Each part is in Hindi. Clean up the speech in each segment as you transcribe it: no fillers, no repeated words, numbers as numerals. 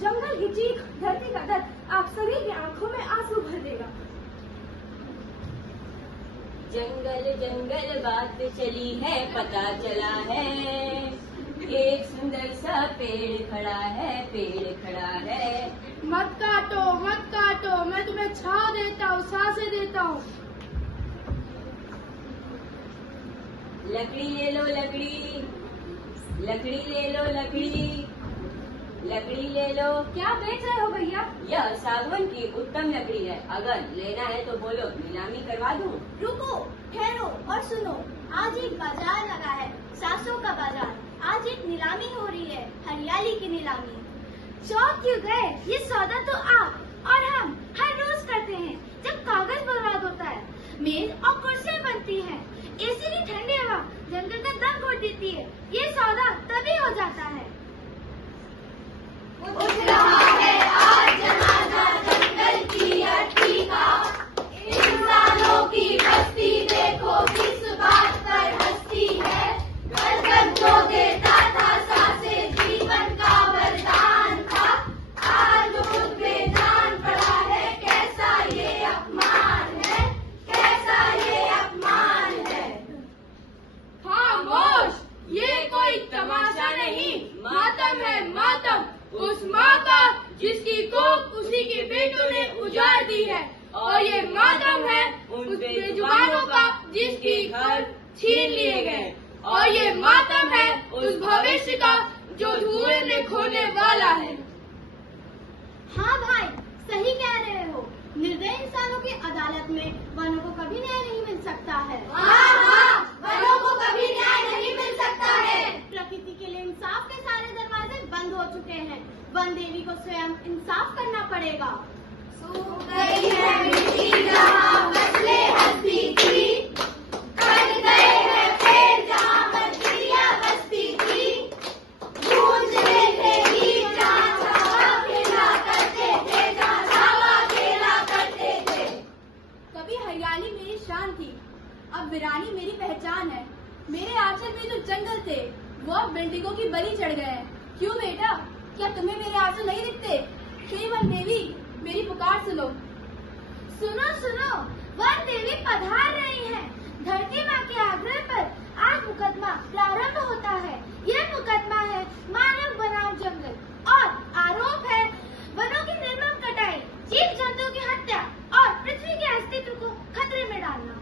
जंगल की चीख, धरती का दर्द आप सभी की आंखों में आंसू भर देगा। जंगल जंगल बात चली है, पता चला है, एक सुंदर सा पेड़ खड़ा है, पेड़ खड़ा है। मत काटो, मैं तुम्हें छांव देता हूँ, सांसें देता हूँ। लकड़ी ले लो लकड़ी, लकड़ी ले लो लकड़ी, लकड़ी ले लो। क्या बेच रहे हो भैया? यह सागवान की उत्तम लकड़ी है, अगर लेना है तो बोलो, नीलामी करवा दूं। रुको, ठहरो और सुनो। आज एक बाजार लगा है, सासों का बाजार। आज एक नीलामी हो रही है, हरियाली की नीलामी। चौक क्यों गए? ये सौदा तो आप और हम हर रोज करते हैं। जब कागज बर्बाद होता है, मेज और कुर्सियां बनती हैं, एसी की ठंडी हवा जंगल का दम घोट देती है, ये सौदा तभी हो जाता है। उठ रहा है आज जनाजा जंगल की अर्थी का, इंसानों की बस्ती देखो किस बात पर हंसती है। गर्दन जो देता था सांसें जीवन का वरदान था, आज खुद बेजान पड़ा है। कैसा ये अपमान है, कैसा ये अपमान है। खामोश, ये कोई तमाशा नहीं, मातम है मातम उस माँ का जिसकी कोख उसी के बेटों ने उजाड़ दी है। और ये मातम है उन बेजुबानों का जिसकी घर छीन लिए गए। और ये मातम है उस भविष्य का जो धुएं में खोने वाला है। हाँ भाई, सही कह रहे हो। निर्दयी इंसानों की अदालत में वनों को कभी न्याय नहीं मिल सकता है। हाँ, वनों को कभी न्याय नहीं मिल सकता है। प्रकृति के लिए इंसाफ के सारे दरवाजे बंद हो चुके हैं। वन देवी को स्वयं इंसाफ करना पड़ेगा। सूख गई है मिट्टी जहाँ फसलें हंसती थी, कट गए हैं पेड़ जहाँ मछलियाँ बसती थी, गूंज रहे थे गीत जहाँ छावा खेला करते थे, जहाँ छावा खेला करते थे। कभी हरियाली मेरी शान थी, अब वीरानी मेरी पहचान है। मेरे आंचल में जो जंगल थे वो अब बिल्डिंगों की बलि चढ़ गए हैं। क्यों बेटा, क्या तुम्हें मेरे आंचल नहीं दिखते? हे वन देवी, मेरी पुकार सुनो। सुनो सुनो, वन देवी पधार रही हैं। धरती माँ के आग्रह पर आज मुकदमा प्रारंभ होता है। यह मुकदमा है मानव बनाम जंगल और आरोप है वनों की निर्मम कटाई, जीव जंतुओं की हत्या और पृथ्वी के अस्तित्व को खतरे में डालना।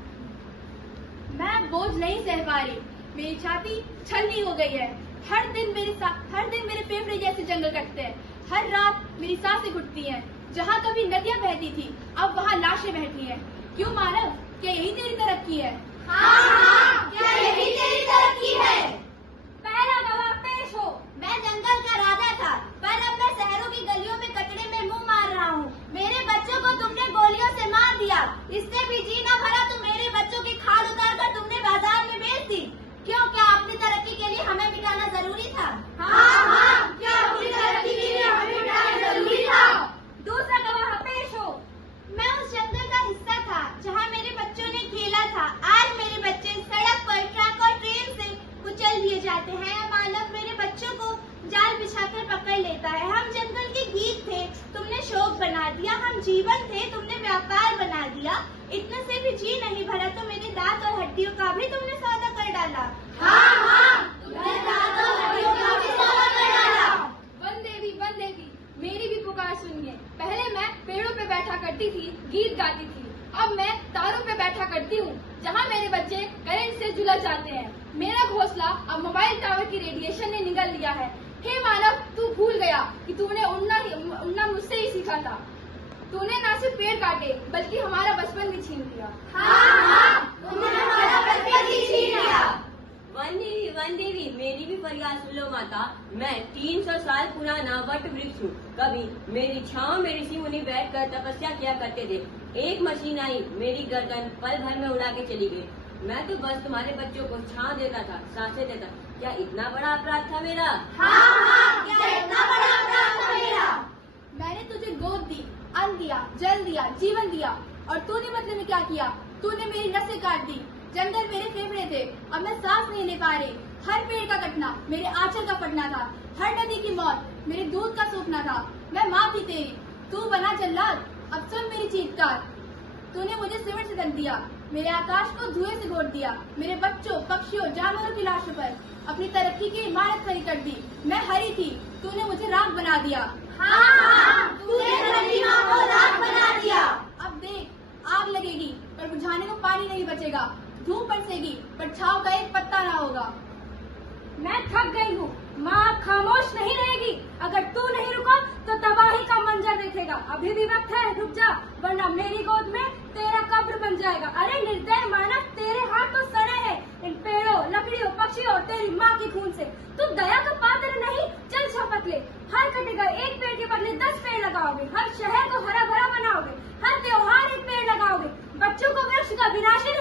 मैं बोझ नहीं सह पा रही, मेरी छाती छलनी हो गई है। हर दिन मेरे फेफड़े जैसे जंगल कटते हैं। हर रात मेरी सांसें घुटती हैं। जहाँ कभी नदियाँ बहती थी, अब वहाँ लाशें बहती हैं। क्यों मानव, क्या यही तेरी तरक्की है? हाँ, क्या यही तेरी तरक्की है? पहला गवाह पेश हो। मैं जंगल का राजा था, पर अब मैं शहरों की गलियों में कचरे में मुंह मार रहा हूँ। मेरे बच्चों को तुमने गोलियों से मार दिया, इससे भी जी न भरा तो मेरे बच्चों की खाल उतार कर तुमने बाजार में बेच दी। क्यों, क्या अपनी तरक्की के लिए हमें मिटाना जरूरी था? हाँ, क्या अपनी तरक्की के लिए हमें मिटाना जरूरी था? दूसरा गवाह पेश हो। मैं उस जंगल का हिस्सा था जहाँ मेरे बच्चों ने खेला था। आज मेरे बच्चे सड़क पर ट्रक और ट्रेन से कुचल दिए जाते हैं। मानव मेरे बच्चों को जाल बिछाकर पकड़ लेता है। हम जंगल के गीत थे, तुमने शोक बना दिया। हम जीवन थे, तुमने व्यापार बना दिया। इतने से भी जी नहीं भरा तो मेरे दांत और हड्डियों का भी तुमने सौदा कर डाला। हाँ, तुमने दांत और हड्डियों का भी सौदा कर डाला। वन देवी, मेरी भी पुकार सुनिए। पहले मैं पेड़ों पे बैठा करती थी, गीत गाती थी। अब मैं तारों पे बैठा करती हूँ, जहाँ मेरे बच्चे करंट से झुलस जाते हैं। मेरा घोंसला अब मोबाइल टावर की रेडिएशन ने निगल लिया है। हे मानव, तू भूल गया कि तूने उड़ना मुझसे ही सीखा था। तूने न सिर्फ पेड़ काटे बल्कि हमारा बचपन भी छीन लिया। हाँ, तुमने हमारा बचपन भी छीन लिया। वन देवी, मेरी भी फरियाद सुन लो माता। मैं 300 साल पुराना वट वृक्ष हूँ। कभी मेरी छांव में ऋषि मुनि बैठ कर तपस्या किया करते थे। एक मशीन आई, मेरी गर्दन पल भर में उड़ा के चली गई। मैं तो बस तुम्हारे बच्चों को छांव देता था, सांसें देता। क्या इतना बड़ा अपराध था मेरा? हाँ, क्या इतना बड़ा अपराध था मेरा? मैंने तुझे गोद दी, अन्न दिया, जल दिया, जीवन दिया, और तूने बदले में क्या किया? तूने मेरी नसें काट दी। जंगल मेरे फेफड़े थे, अब मैं सांस नहीं ले पा रही। हर पेड़ का कटना मेरे आंचल का फटना था, हर नदी की मौत मेरे दूध का सूखना था। मैं माँ थी तेरी, तू बना जल्लाद, अब सुन मेरी चीत्कार। तूने मुझे सिमट से ढक दिया, मेरे आकाश को धुएं से घोट दिया, मेरे बच्चों, पक्षियों, जानवरों की लाशों पर अपनी तरक्की की इमारत खड़ी कर दी। मैं हरी थी, तूने मुझे राख बना दिया। हाँ, तूने धरती माँ को राख बना दिया। अब देख, आग लगेगी पर बुझाने को पानी नहीं बचेगा, धूप बरसेगी पर छांव का एक पत्ता ना होगा। मैं थक गई हूँ, माँ अब खामोश नहीं रहेगी। अगर तू नहीं रुका तो तबाही का मंजर देखेगा। अभी भी वक्त है, रुक जा, वरना मेरी गोद में तेरा कब्र बन जाएगा। अरे निर्दय मानव, तेरे हाथ तो सड़े हैं इन पेड़ों, लकड़ियों, पक्षियों और तेरी माँ के खून से। तू दया का पात्र नहीं, चल शपथ ले, हर कटे गए एक पेड़ के बदले 10 पेड़ लगाओगे, हर शहर को हरा भरा बनाओगे, हर त्योहार एक पेड़ लगाओगे, बच्चों को वृक्ष का विनाशी